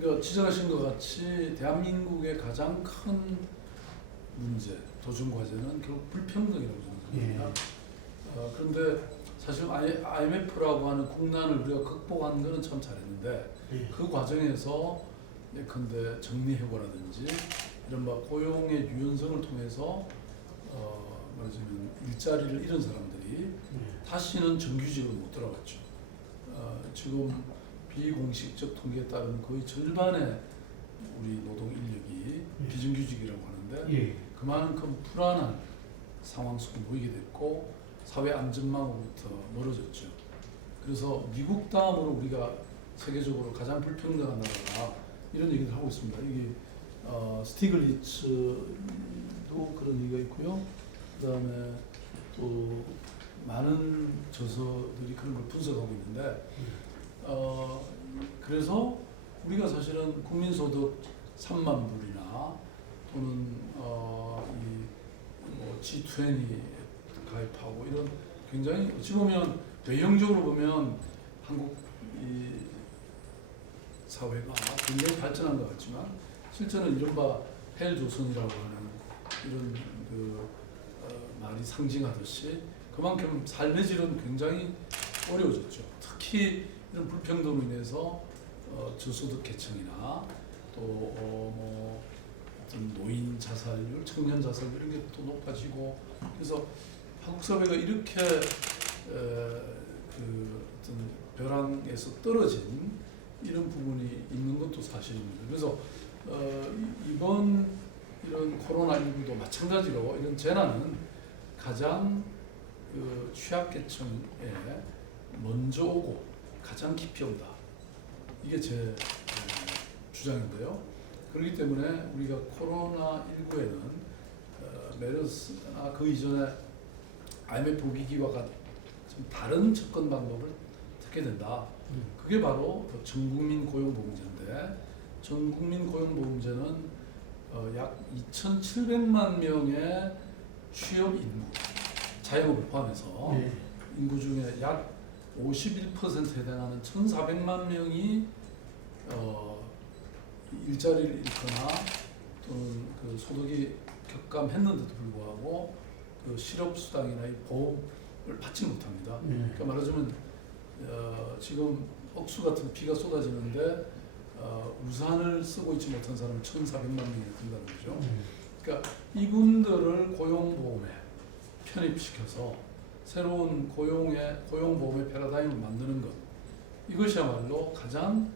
그러니까 지적하신 것 같이 대한민국의 가장 큰 문제, 도전 과제는 결국 불평등이라고 저는 생각합니다. 그런데 사실 IMF라고 하는 국난을 우리가 극복한 것은 참 잘했는데 그 과정에서 예컨대 정리해고라든지 이른바 고용의 유연성을 통해서 말하자면 일자리를 잃은 사람들이 다시는 정규직으로 못 돌아갔죠. 지금 비공식적 통계에 따르면 거의 절반의 우리 노동 인력이 비정규직이라고 하는데 그만큼 불안한 상황 속에 놓이게 됐고 사회 안전망으로부터 멀어졌죠. 그래서 미국 다음으로 우리가 세계적으로 가장 불평등한 나라다 이런 얘기를 하고 있습니다. 이게 스티글리츠도 그런 얘기가 있고요. 그다음에 또 많은 저서들이 그런 걸 분석하고 있는데 그래서 우리가 사실은 국민소득 3만 불이나 또는 G20 가입하고 이런 굉장히 어찌 보면 외형적으로 보면 한국 이 사회가 굉장히 발전한 것 같지만 실제는 이른바 헬조선이라고 하는 이런 말이 상징하듯이 그만큼 삶의 질은 굉장히 어려워졌죠. 특히 이런 불평등으로 인해서 저소득 계층이나 또 어떤 노인 자살률, 청년 자살률 이런 게 또 높아지고 그래서 한국 사회가 이렇게 어떤 벼랑에서 떨어진 이런 부분이 있는 것도 사실입니다. 그래서 이번 이런 코로나19도 마찬가지로 이런 재난은 가장 취약계층에 먼저 오고 가장 깊이 온다. 이게 제 주장인데요. 그렇기 때문에 우리가 코로나19에는 메르스나 그 이전에 IMF 위기와 같은 좀 다른 접근 방법을 찾게 된다. 그게 바로 전국민 고용보험제인데 전국민 고용보험제는 약 2,700만 명의 취업 인구, 자영업을 포함해서 인구 중에 약 51%에 해당하는 1,400만 명이 일자리를 잃거나 또는 그 소득이 격감했는데도 불구하고 그 실업수당이나 이 보험을 받지 못합니다. 그러니까 말하자면 지금 억수 같은 비가 쏟아지는데 우산을 쓰고 있지 못한 사람은 1,400만 명이 된다는 거죠. 그러니까 이분들을 고용보험에 편입시켜서 새로운 고용보험의 패러다임을 만드는 것 이것이야말로 가장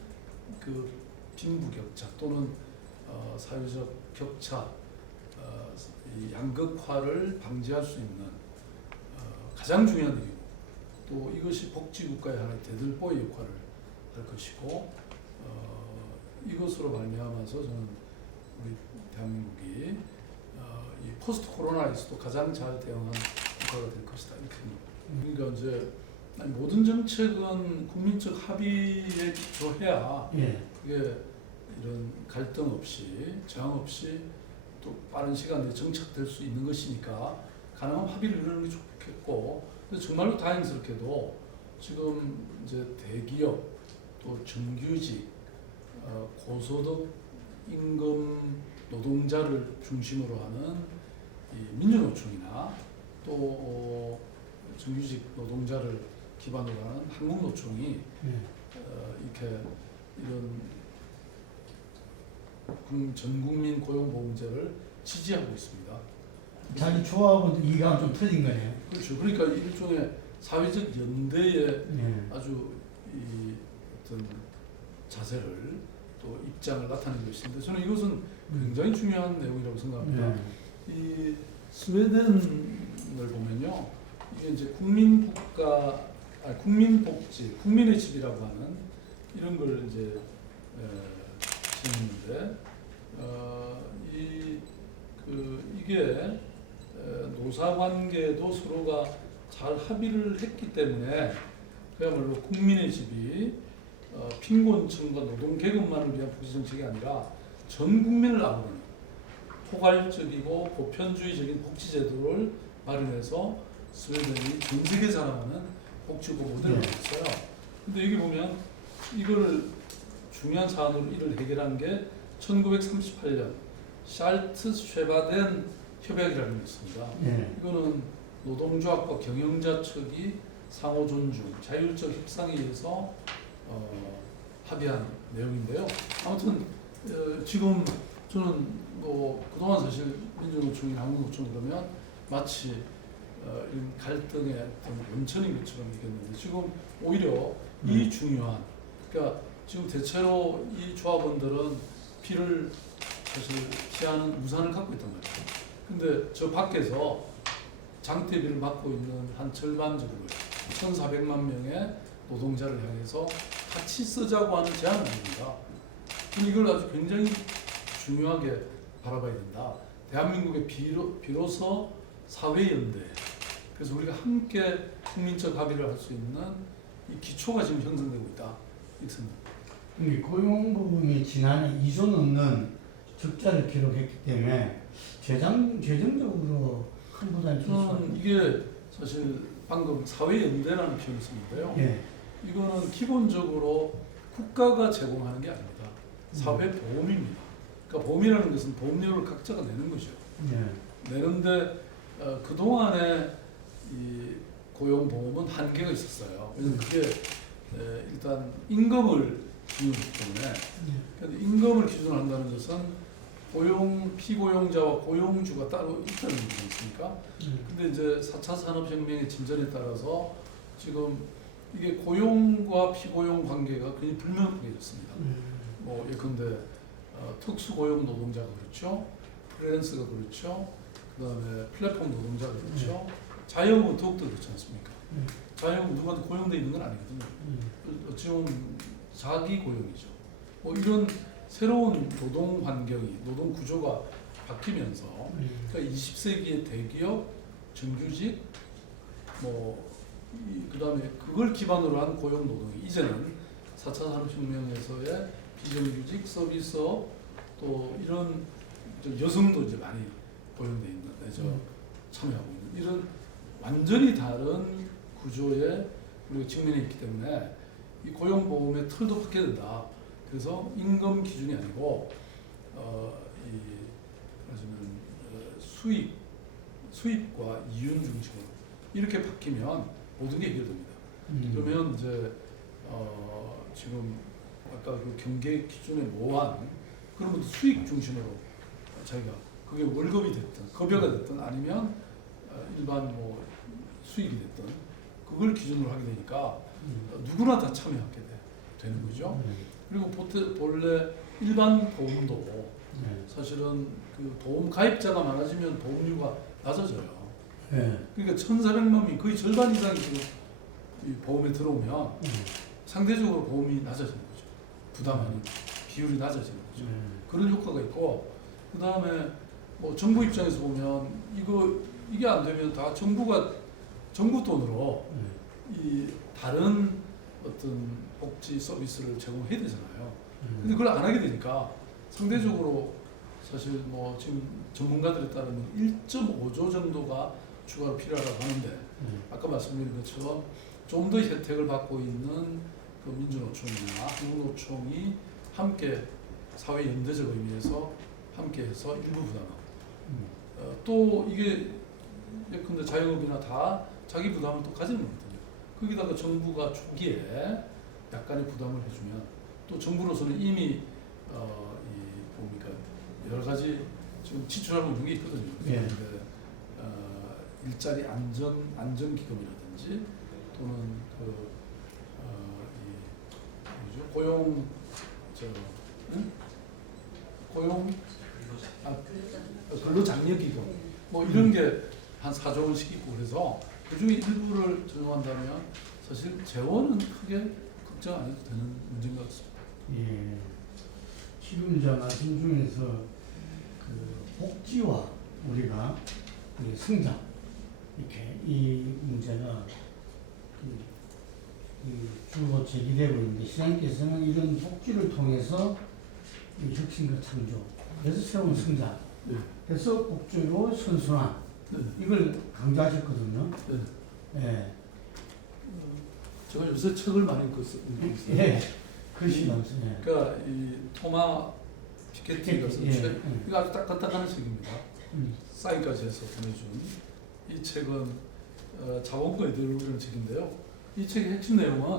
그 빈부격차 또는 사회적 격차 이 양극화를 방지할 수 있는 가장 중요한 일이고 또 이것이 복지국가의 하나의 대들보의 역할을 할 것이고 이것으로 말미암아서 저는 우리 대한민국이 이 포스트 코로나에서도 가장 잘 대응한 국가가 될 것이다 이렇게 생각합니다. 그러니까 이제 모든 정책은 국민적 합의에 기초해야 그게 이런 갈등 없이 저항 없이 또 빠른 시간 내에 정착될 수 있는 것이니까 가능한 합의를 이루는 게 좋겠고 근데 정말로 다행스럽게도 지금 이제 대기업 또 정규직 고소득 임금 노동자를 중심으로 하는 이 민주노총이나 또 정규직 노동자를 기반으로 하는 한국노총이 이렇게 이런 전국민 고용보험제를 지지하고 있습니다. 자기 조합은 이해가 좀 틀린 거네요. 그렇죠. 그러니까 일종의 사회적 연대의 아주 이 어떤 자세를 또 입장을 나타낸 것인데 저는 이것은 굉장히 중요한 내용이라고 생각합니다. 이 스웨덴을 보면요, 이게 이제 국민복지, 국민의 집이라고 하는 이런 걸 이제 했는데 이게 노사관계도 서로가 잘 합의를 했기 때문에 그야말로 국민의 집이 빈곤층과 노동계급만을 위한 복지정책이 아니라 전 국민을 아우르는 포괄적이고 보편주의적인 복지제도를 마련해서 스웨덴이 전 세계 자랑하는 복지국 모델을 만들었어요. 근데 여기 보면 이거를 중요한 사안으로 이를 해결한 게 1938년 샬트-쉐바덴 협약이라는 게 있습니다. 예. 이거는 노동조합과 경영자 측이 상호 존중, 자율적 협상에 의해서 합의한 내용인데요. 아무튼 지금 저는 뭐 그동안 사실 민주노총이나 한국노총 그러면 마치 이런 갈등의 어떤 원천인 것처럼 얘기했는데 지금 오히려 이 중요한, 그러니까 지금 대체로 이 조합원들은 비를 사실 피하는 우산을 갖고 있단 말이에요. 근데 저 밖에서 장대비를 맞고 있는 한 절반 정도의 1,400만 명의 노동자를 향해서 같이 쓰자고 하는 제안을 합니다. 이걸 아주 굉장히 중요하게 바라봐야 된다. 대한민국의 비로소 사회연대, 그래서 우리가 함께 국민적 합의를 할 수 있는 이 기초가 지금 형성되고 있다. 이렇게 생각합니다. 이 고용 부분이 지난해 2조 넘는 적자를 기록했기 때문에 재정적으로 큰 부담이 저는 이게 사실 방금 사회연대라는 표현을 썼는데요. 예. 이거는 기본적으로 국가가 제공하는 게 아닙니다. 사회보험입니다. 그러니까 보험이라는 것은 보험료를 각자가 내는 거죠. 예. 내는데 그동안에 이 고용보험은 한계가 있었어요. 왜냐면 그게 일단 임금을 기준으로 하기 때문에, 근데 임금을 기준으로 한다는 것은 피고용자와 고용주가 따로 있다는 거지 않습니까? 근데 이제 4차 산업혁명의 진전에 따라서 지금 이게 고용과 피고용 관계가 굉장히 불명확해졌습니다. 뭐 예컨대 특수고용 노동자가 그렇죠, 프리랜서가 그렇죠, 그 다음에 플랫폼 노동자가 그렇죠, 자영업은 더욱더 그렇지 않습니까? 자영업은 누구한테 고용되어 있는 건 아니거든요. 어찌 보면 자기 고용이죠. 뭐 이런 새로운 노동 환경이, 노동 구조가 바뀌면서, 그러니까 20세기의 대기업, 정규직, 그 다음에 그걸 기반으로 한 고용 노동이 이제는 4차 산업혁명에서의 비정규직, 서비스업, 또 이런 여성도 이제 많이 고용돼 있는, 참여하고 있는 이런 완전히 다른 구조에 우리가 직면해 있기 때문에 이 고용보험의 틀도 바뀌어야 된다. 그래서 임금 기준이 아니고 수입과 이윤 중심으로 이렇게 바뀌면 모든 게 해결됩니다. 그러면 이제 지금 아까 그 경계 기준에 모호한 그런 것도 수익 중심으로 자기가 그게 월급이 됐든 급여가 됐든 아니면 일반 뭐 수익이 됐든 그걸 기준으로 하게 되니까 누구나 다 참여하게 되는 거죠. 그리고 본래 일반 보험도 사실은 그 보험 가입자가 많아지면 보험료가 낮아져요. 그러니까 1,400만 명이 거의 절반 이상이 지금 이 보험에 들어오면 상대적으로 보험이 낮아지는 거죠. 부담하는 비율이 낮아지는 거죠. 그런 효과가 있고, 그 다음에 뭐 정부 입장에서 보면 이게 안 되면 다 정부 돈으로 이 다른 어떤 복지 서비스를 제공해야 되잖아요. 근데 그걸 안 하게 되니까 상대적으로 사실 뭐 지금 전문가들에 따르면 1.5조 정도가 추가로 필요하다고 하는데, 아까 말씀드린 것처럼 좀 더 혜택을 받고 있는 그 민주노총이나 한국노총이 함께 사회 연대적 의미에서 함께해서 일부 부담하고, 또 이게 예컨대 자영업이나 다 자기 부담을 또 가지는 거거든요. 거기다가 정부가 초기에 약간의 부담을 해주면, 또 정부로서는 이미 여러 가지 지금 지출하고 있는 게 있거든요. 예. 일자리 안전기금이라든지 또는 근로장려기금 뭐 이런 게 한 4조 원씩 있고, 그래서 그 중에 일부를 적용한다면 사실 재원은 크게 걱정 안 해도 되는 문제인 것 같습니다. 예. 지금 이제 말씀 중에서 그 복지와 우리가 그 성장, 이렇게 이 문제가 주로 제기되고 있는데, 시장께서는 이런 복지를 통해서 이 혁신과 창조, 그래서 새로운 성장, 그래서 복지로 선순환, 이걸 강조하셨거든요. 제가 요새 책을 많이 읽고 있어요. 예. 글씨 많습니다. 그러니까 이 토마 피케티가 쓴 예, 책, 이거 아주 따끈따끈한 책입니다. 음. 사인까지 해서 보내준 이 책은 자본과 이데올로기라는 책인데요. 이 책의 핵심 내용은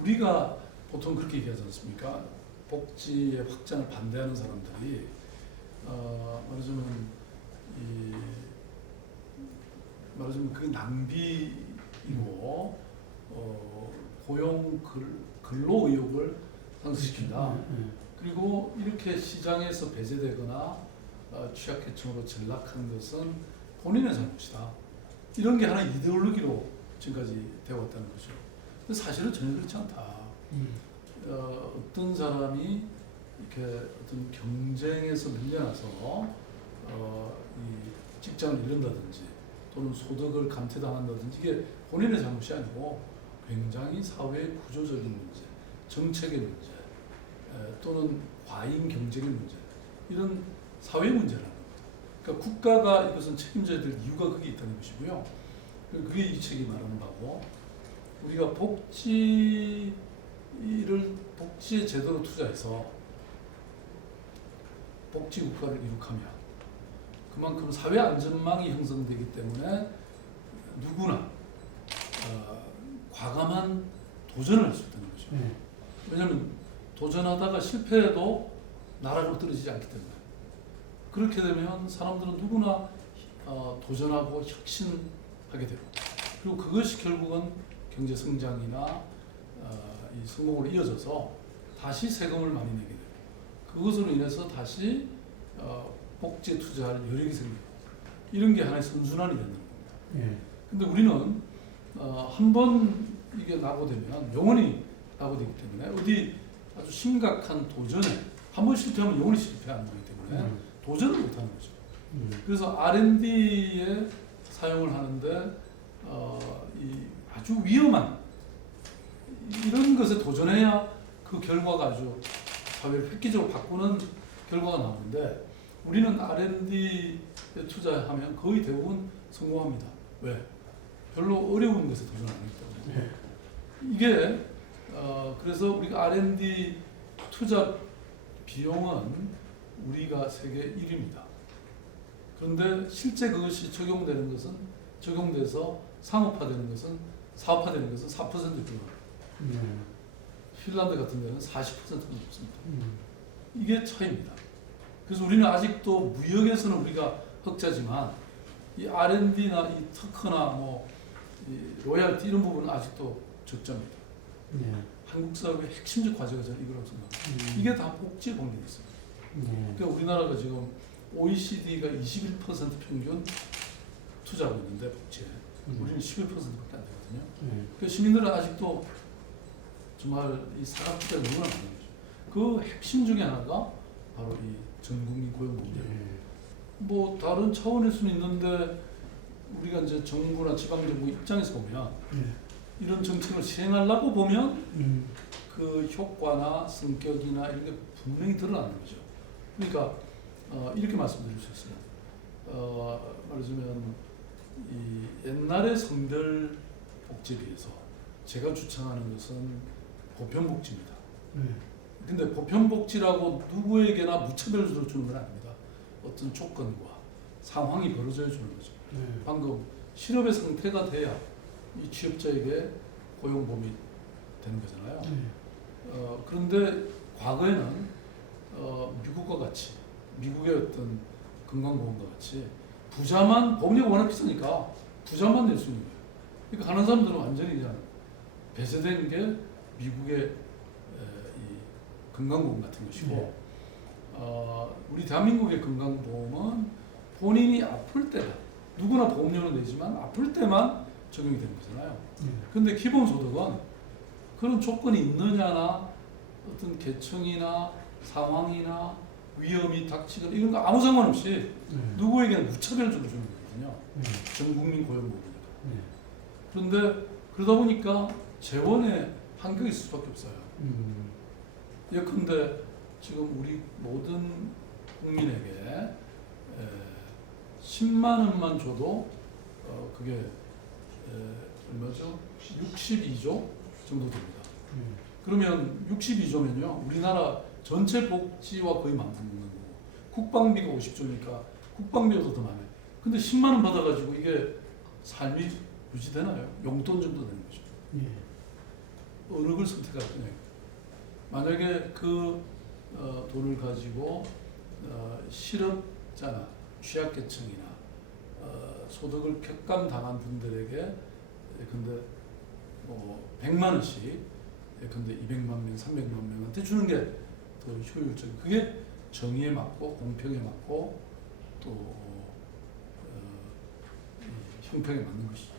우리가 보통 그렇게 얘기하지 않습니까? 복지의 확장을 반대하는 사람들이 말하자면 그게 낭비이고 고용 근로 의욕을 상승시킨다. 그리고 이렇게 시장에서 배제되거나 취약계층으로 전락한 것은 본인의 잘못이다. 이런 게 하나의 이데올로기로 지금까지 되어왔다는 거죠. 근데 사실은 전혀 그렇지 않다. 어떤 사람이 이렇게 어떤 경쟁에서 밀려나서 이 직장을 잃는다든지 또는 소득을 감퇴당한다든지 이게 본인의 잘못이 아니고 굉장히 사회의 구조적인 문제, 정책의 문제, 또는 과잉 경쟁의 문제, 이런 사회 문제라는 겁니다. 그러니까 국가가 이것은 책임져야 될 이유가 그게 있다는 것이고요. 그게 이 책이 말하는 바고, 우리가 복지에 제대로 투자해서 복지 국가를 이룩하면 그만큼 사회 안전망이 형성되기 때문에 누구나 과감한 도전을 할 수 있다는 거죠. 왜냐하면 도전하다가 실패해도 나락으로 떨어지지 않기 때문에. 그렇게 되면 사람들은 누구나 도전하고 혁신하게 되고, 그리고 그것이 결국은 경제 성장이나 이 성공으로 이어져서 다시 세금을 많이 내게 되고, 그것으로 인해서 다시 복지에 투자할 여력이 생기고, 이런 게 하나의 선순환이 되는 겁니다. 근데 우리는 한 번 이게 낙오되면 영원히 낙오되기 때문에, 어디 아주 심각한 도전에 한 번 실패하면 영원히 실패하는 거기 때문에 도전을 못하는 거죠. 그래서 R&D에 사용을 하는데 이 아주 위험한 이런 것에 도전해야 그 결과가 아주 사회를 획기적으로 바꾸는 결과가 나오는데, 우리는 R&D에 투자하면 거의 대부분 성공합니다. 왜? 별로 어려운 것에 도전 안 하기 때문에. 이게 그래서 우리가 R&D 투자 비용은 우리가 세계 1위입니다. 그런데 실제 그것이 적용돼서 상업화되는 것은, 사업화되는 것은 4%에 불과합니다. 핀란드 같은 데는 40%는 넘습니다. 이게 차이입니다. 그래서 우리는 아직도 무역에서는 우리가 흑자지만 이 R&D나 이 특허나 이 로얄티 이런 부분은 아직도 적자입니다. 한국 사회의 핵심적 과제가 저는 이거라고 생각합니다. 이게 다 복지에 관계돼 있습니다. 그러니까 우리나라가 지금 OECD가 21% 평균 투자하고 있는데 복지에 우리는 11%밖에 안 되거든요. 그러니까 시민들은 아직도 정말 이 사람 투자가 너무나 많은 거죠. 그 핵심 중에 하나가 바로 이 전국민 고용공개. 다른 차원일 수는 있는데 우리가 이제 정부나 지방정부 입장에서 보면 이런 정책을 시행하려고 보면 그 효과나 성격이나 이런 게 분명히 드러나는 거죠. 그러니까 이렇게 말씀드릴 수 있습니다. 말하자면 이 옛날의 성별 복지에 비해서 제가 주창하는 것은 보편복지입니다. 근데 보편복지라고 누구에게나 무차별적으로 주는 건 아닙니다. 어떤 조건과 상황이 벌어져야 주는 거죠. 방금 실업의 상태가 돼야 이 취업자에게 고용보험이 되는 거잖아요. 그런데 과거에는 미국과 같이, 미국의 어떤 건강보험과 같이 부자만, 보험료가 워낙 비싸니까 부자만 낼 수 있는 거예요. 그러니까 가는 사람들은 완전히 그냥 배제된 게 미국의 이 건강보험 같은 것이고, 우리 대한민국의 건강보험은 본인이 아플 때다. 누구나 보험료는 내지만 아플 때만 적용이 되는 거잖아요. 그런데 기본소득은 그런 조건이 있느냐나 어떤 계층이나 상황이나 위험이 닥치거나 이런 거 아무 상관없이 누구에게나 무차별적으로 주는 거거든요. 전 국민 고용보험이니까. 그런데 그러다 보니까 재원에 한계가 있을 수밖에 없어요. 예컨대 지금 우리 모든 국민에게 10만 원만 줘도 그게 얼마죠? 62조 정도 됩니다. 그러면 62조면요. 우리나라 전체 복지와 거의 맞는 거고 국방비가 50조니까 국방비보다 더 많아요. 근데 10만 원 받아가지고 이게 삶이 유지되나요? 용돈 정도 되는 거죠. 예. 어느 걸 선택할 거냐. 만약에 그 돈을 가지고 실업자나 취약계층이나 소득을 격감당한 분들에게 근데 100만 원씩 근데 200만 명, 300만 명한테 주는 게 더 효율적인. 그게 정의에 맞고 공평에 맞고 또 형평에 맞는 것이죠.